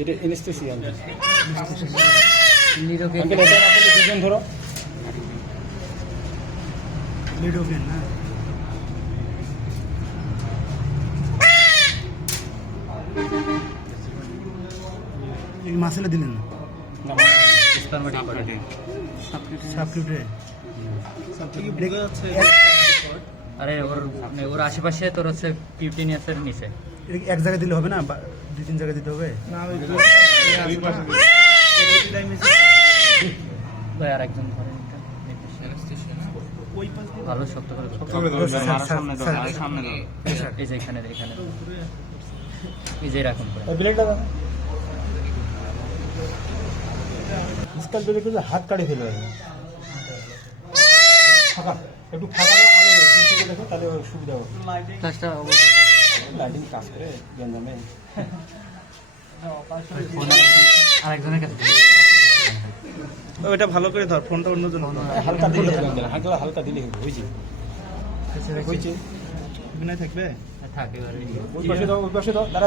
এটা এনেস্থেসিয়া নিরোগে দুজন ধরো লিডোকেন না এই মাসেলে দিলেন না সাবকিউটে আরে ওর আশেপাশে তোর হচ্ছে কিউটিনিয়াসের নিচে এক জায়গায় দিলে হবে না, দুই তিন জায়গায় দিতে হবে। ভাই আর একজন ধরেন ভালো শক্ত করে এই যে এখানে এই যে রাখুন হাত কাটে ফেলে ফাঁকা একটু ফাঁকা আলো দেখো তাহলে সুবিধা হবে। লাইটিং কাজ করে গেঞ্জামে আরেকজনের কাছে ওইটা ভালো করে ধর, ফোনটা অন্যজন হালকা দিলে হালকা দিলে হয়েছে হয়েছে বিনয় থাকবে থাকে ওই পাশে দাও দাঁড়া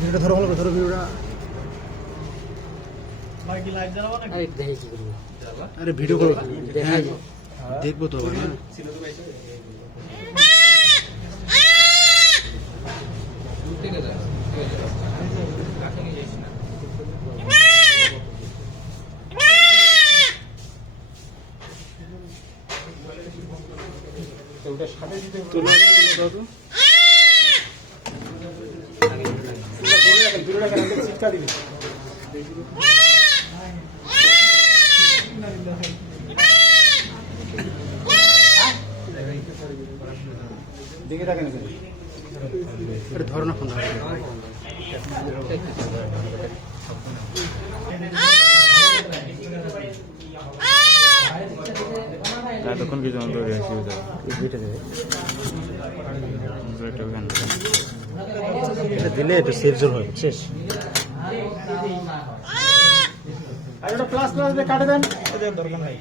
ভিডিওটা ধরো ভালো করে ধরো ভিডিওটা। আরে ভিডিও করো দেখবো তো না ওটা সাথে দিতে তুলে দাও তো ভিডিওটা কেন চিৎকার দিবি দেখে থাকেন এটা ধরো না ফোন এতক্ষণ কিছু অন্তর দিলে একটু সেফ জোন হয় শেষ। আর ওটা প্লাস দিয়ে কাটে দেন দরকার নাই।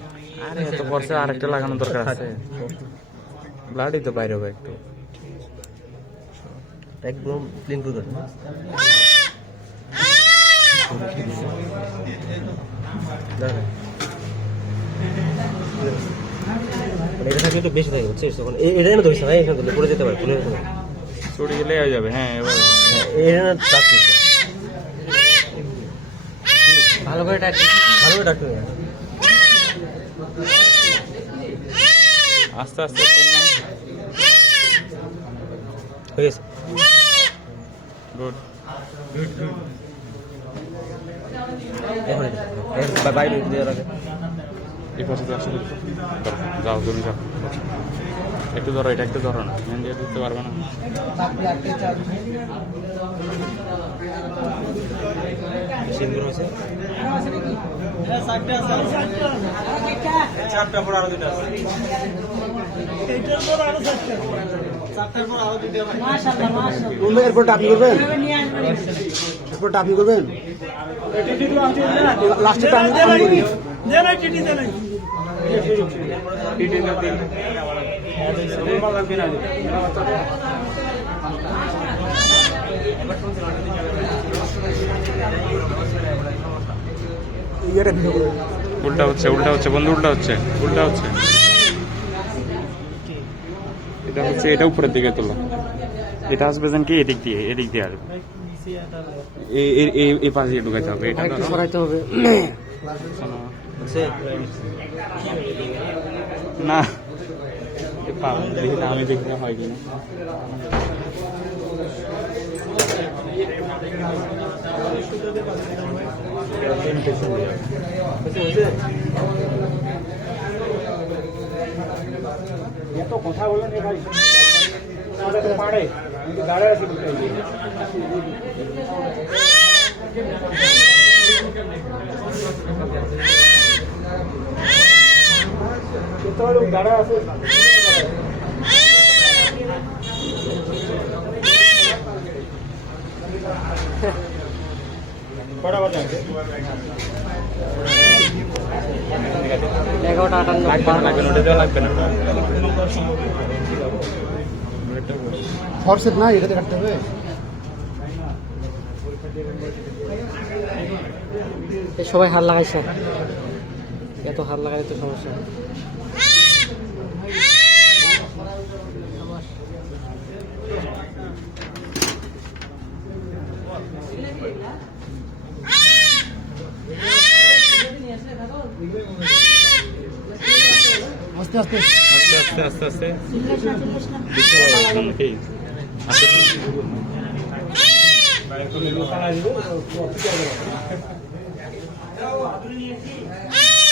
আরে এত বর্ষে আরেকটা লাগানোর দরকার আছে, ব্লাডই তো বাইরে হবে একটু একদম ক্লিন করে দেন। এটা থাকলে একটু বেশি থাকে বুঝছিস, তখন এটা না ধরিস না, এখানে পড়ে যেতে পারে খুলে ছুটি গেলে হয়ে যাবে। হ্যাঁ এবার এটা না টাচ ভালো করে ডাক্তার আস্তে আস্তে করলাম। হয়ে গেছে গুড এখন বাইরে দিয়ে রাখে এই পাশে তো আসলে যাও তুমি যাও, একটু ধরো, এটা একটু ধরো না, মেন দিয়ে দিতে পারবে না। সিঙ্গুর হয়েছে চারটা পর আরো দুটো আছে, এরপর টাপি করবেন, এরপর টাপি করবেন লাস্টে টাপি উল্টা হচ্ছে বন্ধু, উল্টা হচ্ছে এটা হচ্ছে, এটা উপরের দিকে তোলো, এটা আসবে যেন কি এদিক দিয়ে আসবে, এই পাশে ঢুকাইতে হবে, এটা সরাইতে হবে না দেখি না, আমি দেখি না হয় কিনা। এত কথা বলেন ভাই, পারে দাঁড়ায় আছে দাঁড়ায় আছে কটা বাজে 11:58 লাগবে না, ওটা দেওয়া লাগবে না। এটা ফরসেট না এটাতে কাটতে হবে। সবাই হাত লাগাইছে, এত হাত লাগালে তো সমস্যা। আস্তে আস্তে আস্তে আস্তে আস্তে আস্তে দেখতে পারবো নাকি আস্তে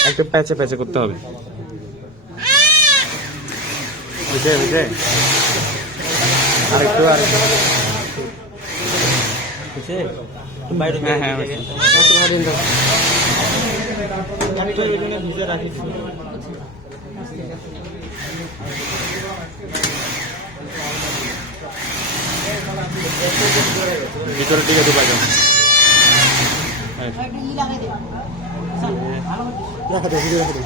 একটু প্যাচে প্যাচে করতে হবে। বুঝে বুঝে আরেকটু আরেকটু বুঝছে? তুমি বাইরে হ্যাঁ, হ্যাঁ, থেকে বুঝছি। একটু ভালো দিন দাও। ভিতরের দিকে ঢুকা যাও। রাখা দাও, ভিডিও রাখা দাও।